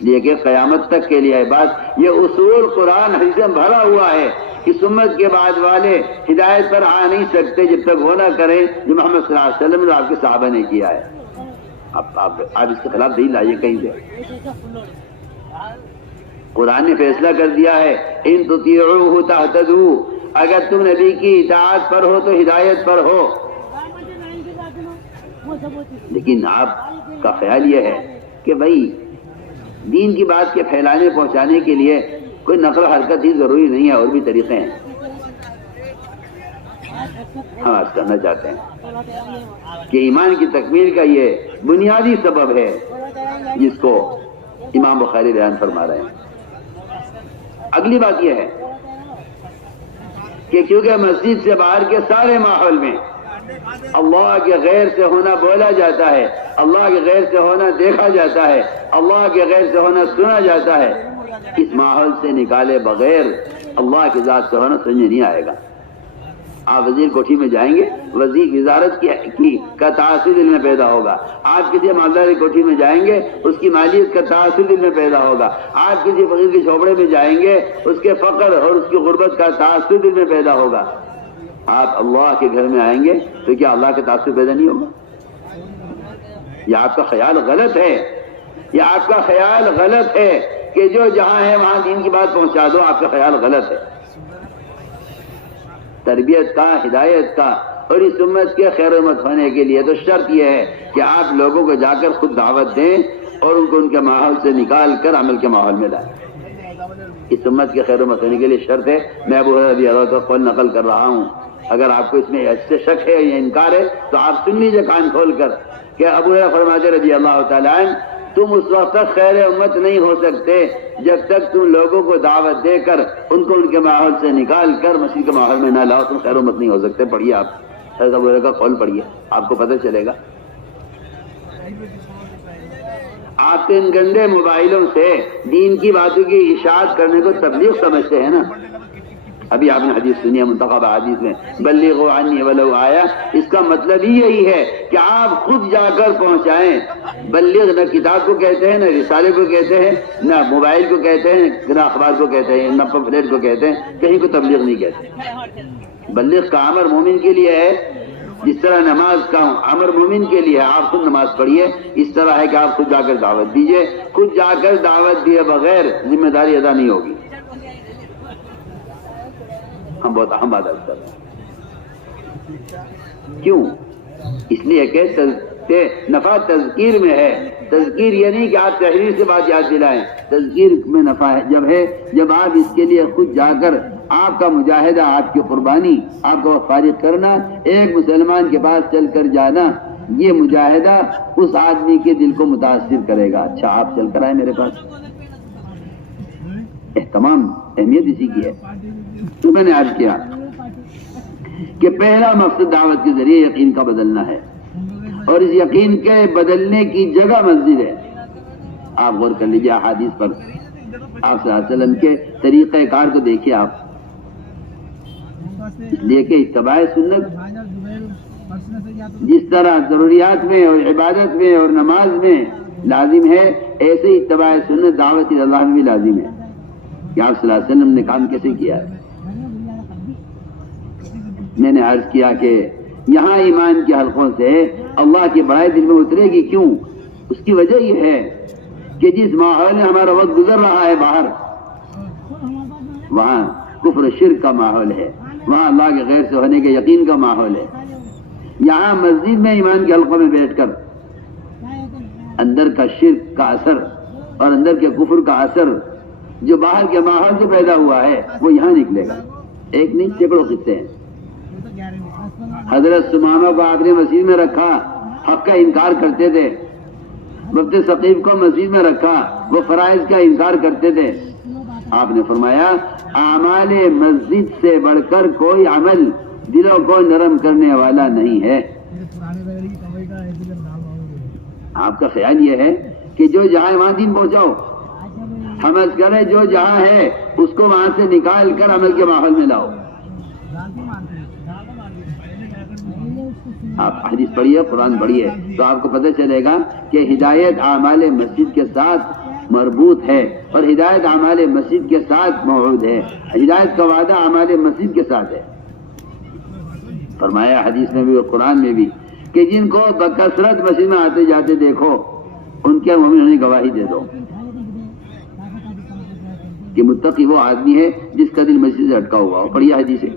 اس لیے کہ قیامت تک کے لیے بات یہ اصول قرآن حدیث میں بھرا ہوا ہے کہ سمت کے بعد والے ہدایت پر آ نہیں سکتے جب تک وہ نہ کریں جو محمد صلی اللہ علیہ وسلم اور آپ کے صحابہ نے کیا ہے. آپ اس کے خلاف دلیل لائیے کہیں سے. قرآن نے فیصلہ کر دیا ہے ان تطیعوہ تہتدوا، اگر تم نبی کی اطاعت پر ہو تو ہدایت پر ہو. لیکن آپ کا خیال یہ ہے کہ بھائی دین کی بات کے پھیلانے پہنچانے کے لیے کوئی نقل حرکت ہی ضروری نہیں ہے، اور بھی طریقے ہیں. ہم آج کرنا چاہتے ہیں کہ ایمان کی تکمیل کا یہ بنیادی سبب ہے جس کو امام بخاری بیان فرما رہے ہیں. اگلی بات یہ ہے کہ کیونکہ مسجد سے باہر کے سارے ماحول میں اللہ کے غیر سے ہونا بولا جاتا ہے، اللہ کے غیر سے ہونا دیکھا جاتا ہے، اللہ کے غیر سے ہونا سنا جاتا ہے، اس ماحول سے نکالے بغیر اللہ کی ذات سے ہونا سمجھ نہیں آئے گا. آپ وزیر کوٹھی میں جائیں گے، وزیر وزارت کی کا تاثر دل میں پیدا ہوگا. آپ کسی مالدار کوٹھی میں جائیں گے، اس کی مالیت کا تاثر دل میں پیدا ہوگا. آپ کسی فقیر کے جھوپڑے میں جائیں گے، اس کے فقر اور اس کی غربت کا تاثر دل میں پیدا ہوگا. آپ اللہ کے گھر میں آئیں گے تو کیا اللہ کا تاثر پیدا نہیں ہوگا؟ یہ آپ کا خیال غلط ہے، یہ آپ کا خیال غلط ہے کہ جو جہاں ہے وہاں دین کی بات پہنچا دو. آپ کا خیال غلط ہے. تربیت کا، ہدایت کا اور اس امت کے خیر امت ہونے کے لیے تو شرط یہ ہے کہ آپ لوگوں کو جا کر خود دعوت دیں اور ان کو ان کے ماحول سے نکال کر عمل کے ماحول میں لائیں. اس امت کے خیر امت ہونے کے لیے شرط ہے. میں ابو ہریرہ رضی اللہ عنہ کا قول نقل کر رہا ہوں، اگر آپ کو اس میں ایسے شک ہے یا انکار ہے تو آپ سن لیجیے کان کھول کر کہ ابو ہریرہ فرماتے رضی اللہ تعالیٰ عنہ تم اس وقت تک خیر امت نہیں ہو سکتے جب تک تم لوگوں کو دعوت دے کر ان کو ان کے ماحول سے نکال کر مسجد کے ماحول میں نہ لاؤ. تم خیر امت نہیں ہو سکتے. پڑھیے آپ حضرت ابو ہریرہ کا قول پڑھیے، آپ کو پتہ چلے گا. آپ ان گندے موبائلوں سے دین کی باتوں کی اشاعت کرنے کو تبلیغ سمجھتے ہیں نا. ابھی آپ نے حدیث سنی ہے منتخب حدیث میں بلغوا عنی ولو آیا. اس کا مطلب ہی یہی ہے کہ آپ خود جا کر پہنچائیں. بلغ نہ کتاب کو کہتے ہیں، نہ رسالے کو کہتے ہیں، نہ موبائل کو کہتے ہیں، نہ اخبار کو کہتے ہیں، نہ پمفلیٹ کو کہتے ہیں، کہیں کو تبلیغ نہیں کہتے. بلغ کا امر مومن کے لیے ہے، جس طرح نماز کا امر مومن کے لیے ہے. آپ خود نماز پڑھیے، اس طرح ہے کہ آپ خود جا کر دعوت دیجیے. خود جا کر دعوت دیے بغیر ذمہ داری ادا نہیں ہوگی. ہم بہت اہم بات کر رہے ہیں. کیوں؟ اس لیے کہ نفع تذکیر میں ہے. تذکیر یہ نہیں کہ آپ تحریر سے بات یاد دلائیں. تذکیر میں نفع ہے جب آپ اس کے لیے خود جا کر آپ کا مجاہدہ، آپ کی قربانی، آپ کا فارغ کرنا، ایک مسلمان کے پاس چل کر جانا، یہ مجاہدہ اس آدمی کے دل کو متاثر کرے گا. اچھا آپ چل کر آئے میرے پاس. اہتمام، اہمیت اسی کی ہے. تو میں نے عرض کیا کہ پہلا مقصد دعوت کے ذریعے یقین کا بدلنا ہے، اور اس یقین کے بدلنے کی جگہ مسجد ہے. آپ غور کر لیجیے احادیث پر، آپ صلی اللہ علیہ وسلم کے طریقہ کار کو دیکھیے آپ. اس لیے کہ اتباع سنت جس طرح ضروریات میں اور عبادت میں اور نماز میں لازم ہے، ایسے ہی اتباع سنت دعوت اللہ میں بھی لازم ہے. کہ آپ صلی اللہ علیہ وسلم نے کام کیسے کیا ہے. میں نے عرض کیا کہ یہاں ایمان کے حلقوں سے اللہ کی بڑائی دل میں اترے گی. کیوں؟ اس کی وجہ یہ ہے کہ جس ماحول میں ہمارا وقت گزر رہا ہے باہر، وہاں کفر شرک کا ماحول ہے، وہاں اللہ کے غیر سے ہونے کے یقین کا ماحول ہے. یہاں مسجد میں ایمان کے حلقوں میں بیٹھ کر اندر کا شرک کا اثر اور اندر کے کفر کا اثر جو باہر کے ماحول سے پیدا ہوا ہے وہ یہاں نکلے گا. ایک نہیں سینکڑوں قصے ہیں. حضرت ثمامہ کو آپ نے مسجد میں رکھا، حق کا انکار کرتے تھے. مفتی ثقیف کو مسجد میں رکھا، وہ فرائض کا انکار کرتے تھے. آپ نے فرمایا اعمال مسجد سے بڑھ کر کوئی عمل دلوں کو نرم کرنے والا نہیں ہے. آپ کا خیال یہ ہے کہ جو جہاں وہاں دین پہنچاؤ، ہم عرض کریں جو جہاں ہے اس کو وہاں سے نکال کر عمل کے ماحول میں لاؤ. آپ حدیث پڑھیے، قرآن پڑھیے تو آپ کو پتہ چلے گا کہ ہدایت اعمال مسجد کے ساتھ مربوط ہے، اور ہدایت اعمال مسجد کے ساتھ موعود ہے، ہدایت کا وعدہ اعمال مسجد کے ساتھ ہے۔ فرمایا حدیث میں بھی اور قرآن میں بھی کہ جن کو بکثرت مسجد میں آتے جاتے دیکھو ان کے مومن ہونے کی گواہی دے دو کہ متقی وہ آدمی ہے جس کا دل مسجد سے ہٹکا ہوا ہو۔ پڑھیے حدیث ہے۔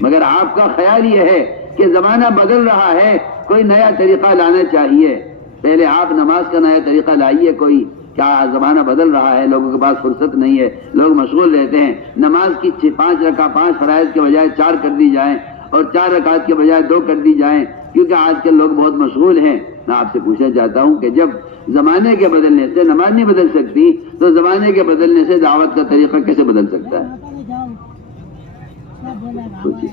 مگر آپ کا خیال یہ ہے کہ زمانہ بدل رہا ہے، کوئی نیا طریقہ لانا چاہیے، پہلے آپ نماز کا نیا طریقہ لائیے کوئی، کیا زمانہ بدل رہا ہے، لوگوں کے پاس فرصت نہیں ہے، لوگ مشغول رہتے ہیں، نماز کی 5 فرائض کے بجائے 4 کر دی جائیں اور 4 رکعت کے بجائے 2 کر دی جائیں، کیونکہ آج کل لوگ بہت مشغول ہیں۔ میں آپ سے پوچھنا چاہتا ہوں کہ جب زمانے کے بدلنے سے نماز نہیں بدل سکتی تو زمانے کے بدلنے سے دعوت کا طریقہ کیسے بدل سکتا ہے؟ سوچیے۔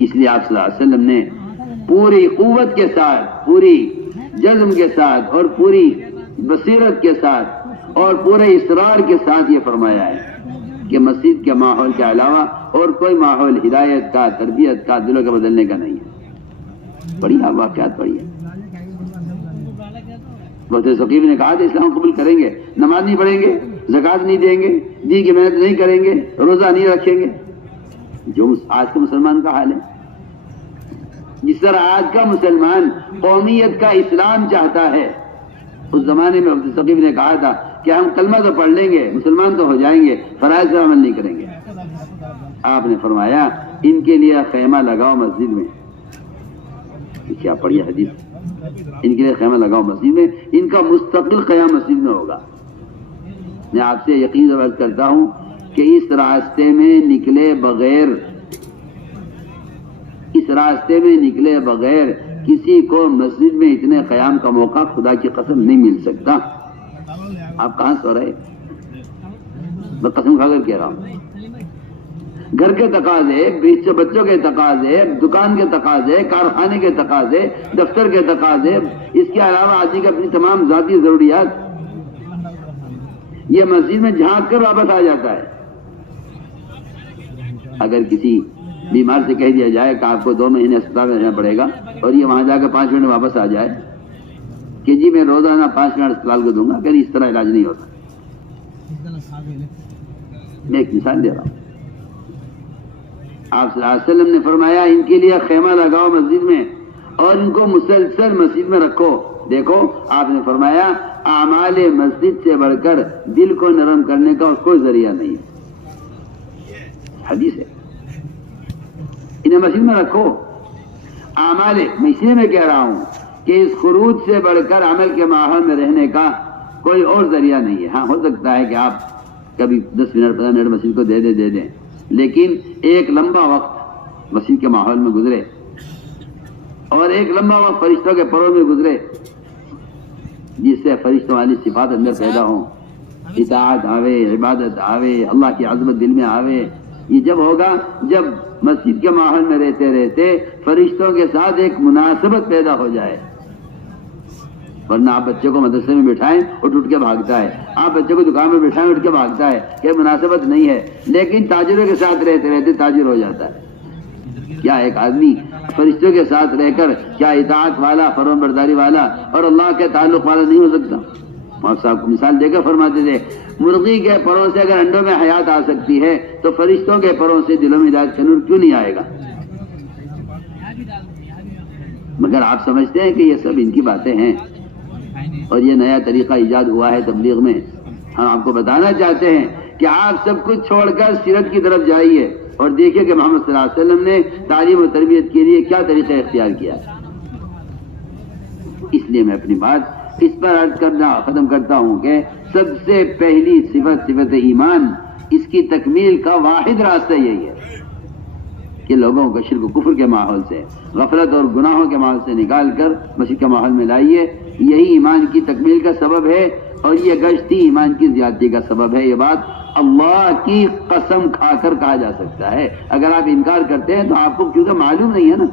اس لیے آپ صلی اللہ علیہ وسلم نے پوری قوت کے ساتھ، پوری جزم کے ساتھ اور پوری بصیرت کے ساتھ اور پورے اصرار کے ساتھ یہ فرمایا ہے کہ مسجد کے ماحول کے علاوہ اور کوئی ماحول ہدایت کا، تربیت کا، دلوں کے بدلنے کا نہیں ہے۔ پڑھیے آپ واقعات پڑھیے۔ بہت ثقیف نے کہا تھا اسلام قبول کریں گے، نماز نہیں پڑھیں گے، زکوٰۃ نہیں دیں گے، دین کی محنت نہیں کریں گے، روزہ نہیں رکھیں گے، جو آج کے مسلمان کا حال ہے۔ جس طرح آج کا مسلمان قومیت کا اسلام چاہتا ہے، اس زمانے میں بہت ثقیف نے کہا تھا کہ ہم کلمہ تو پڑھ لیں گے، مسلمان تو ہو جائیں گے، فرائض پر عمل نہیں کریں گے۔ آپ نے فرمایا ان کے لیے خیمہ لگاؤ مسجد میں۔ کیا پڑھیے حدیث، ان کے لیے خیمہ لگاؤ مسجد میں، ان کا مستقل قیام مسجد میں ہوگا۔ میں آپ سے یقین عرض کرتا ہوں کہ اس راستے میں نکلے بغیر کسی کو مسجد میں اتنے قیام کا موقع خدا کی قسم نہیں مل سکتا۔ آپ کہاں سو رہے؟ میں قسم کھا کر کہہ رہا ہوں، گھر کے تقاضے، بچوں کے تقاضے، دکان کے تقاضے، کارخانے کے تقاضے، دفتر کے تقاضے، اس کے علاوہ آدمی کی اپنی تمام ذاتی ضروریات، یہ مسجد میں جھانک کر واپس آ جاتا ہے۔ اگر کسی بیمار سے کہہ دیا جائے کہ آپ کو 2 مہینے اسپتال میں رہنا پڑے گا اور یہ وہاں جا کے 5 منٹ واپس آ جائے کہ جی میں روزانہ 5 منٹ اسپتال کو دوں گا، کہ اس طرح علاج نہیں ہوتا۔ میں ایک مثال دے رہا ہوں۔ آپ صلی اللہ علیہ وسلم نے فرمایا ان کے لیے خیمہ لگاؤ مسجد میں اور ان کو مسلسل مسجد میں رکھو۔ دیکھو آپ نے فرمایا اعمال مسجد سے بڑھ کر دل کو نرم کرنے کا کوئی ذریعہ نہیں ہے، حدیث ہے۔ انہیں مسجد میں رکھو۔ اعمال، میں اس لیے میں کہہ رہا ہوں کہ اس خروج سے بڑھ کر عمل کے ماحول میں رہنے کا کوئی اور ذریعہ نہیں ہے۔ ہاں ہو سکتا ہے کہ آپ کبھی 10 منٹ 15 منٹ مسجد کو دے دیں، لیکن ایک لمبا وقت مسجد کے ماحول میں گزرے اور ایک لمبا وقت فرشتوں کے پروں میں گزرے، جس سے فرشتوں والی صفات اندر پیدا ہوں، اطاعت آوے، عبادت آوے، اللہ کی عظمت دل میں آوے۔ یہ جب ہوگا جب مسجد کے ماحول میں رہتے رہتے فرشتوں کے ساتھ ایک مناسبت پیدا ہو جائے۔ ورنہ آپ بچے کو مدرسے میں بٹھائیں اٹھ کے بھاگتا ہے، آپ بچے کو دکان میں بٹھائیں اٹھ کے بھاگتا ہے، کہ مناسبت نہیں ہے۔ لیکن تاجروں کے ساتھ رہتے رہتے تاجر ہو جاتا ہے۔ کیا ایک آدمی فرشتوں کے ساتھ رہ کر کیا اطاعت والا، فرمانبرداری والا اور اللہ کے تعلق والا نہیں ہو سکتا؟ مولانا صاحب کو مثال دے کر فرماتے تھے مرغی کے پروں سے اگر انڈوں میں حیات آ سکتی ہے تو فرشتوں کے پروں سے دلوں میں ہدایت کا نور کیوں نہیں آئے گا؟ مگر آپ سمجھتے ہیں کہ یہ سب ان کی باتیں ہیں اور یہ نیا طریقہ ایجاد ہوا ہے تبلیغ میں۔ ہم آپ کو بتانا چاہتے ہیں کہ آپ سب کچھ چھوڑ کر سیرت کی طرف جائیے اور دیکھیے کہ محمد صلی اللہ علیہ وسلم نے تعلیم و تربیت کے لیے کیا طریقہ اختیار کیا۔ اس لیے میں اپنی بات اس پر عرض کرنا ختم کرتا ہوں کہ سب سے پہلی صفت ایمان، اس کی تکمیل کا واحد راستہ یہی ہے کہ لوگوں کو شرک و کفر کے ماحول سے، غفلت اور گناہوں کے ماحول سے نکال کر مسجد کے ماحول میں لائیے۔ یہی ایمان کی تکمیل کا سبب ہے اور یہ گشتی ایمان کی زیادتی کا سبب ہے۔ یہ بات اللہ کی قسم کھا کر کہا جا سکتا ہے۔ اگر آپ انکار کرتے ہیں تو آپ کو کیونکہ معلوم نہیں ہے نا،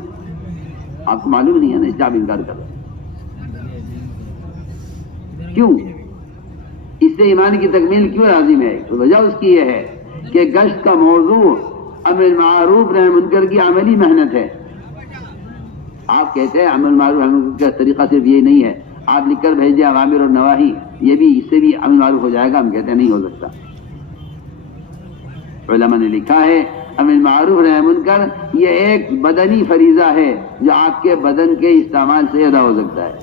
آپ کو معلوم نہیں ہے نا، اس سے آپ انکار کر رہے ہیں۔ کیوں؟ اس سے ایمان کی تکمیل کیوں لازم ہے؟ تو وجہ اس کی یہ ہے کہ گشت کا موضوع امر معروف نہی منکر کی عملی محنت ہے۔ آپ کہتے ہیں امر معروف نہی منکر کا طریقہ صرف یہ نہیں ہے، آپ لکھ کر بھیجیں اوامر اور نواہی، یہ بھی اس سے بھی امر معروف ہو جائے گا. ہم کہتے ہیں نہیں ہو سکتا. علماء نے لکھا ہے امر معروف نہی منکر یہ ایک بدنی فریضہ ہے جو آپ کے بدن کے استعمال سے ادا ہو سکتا ہے.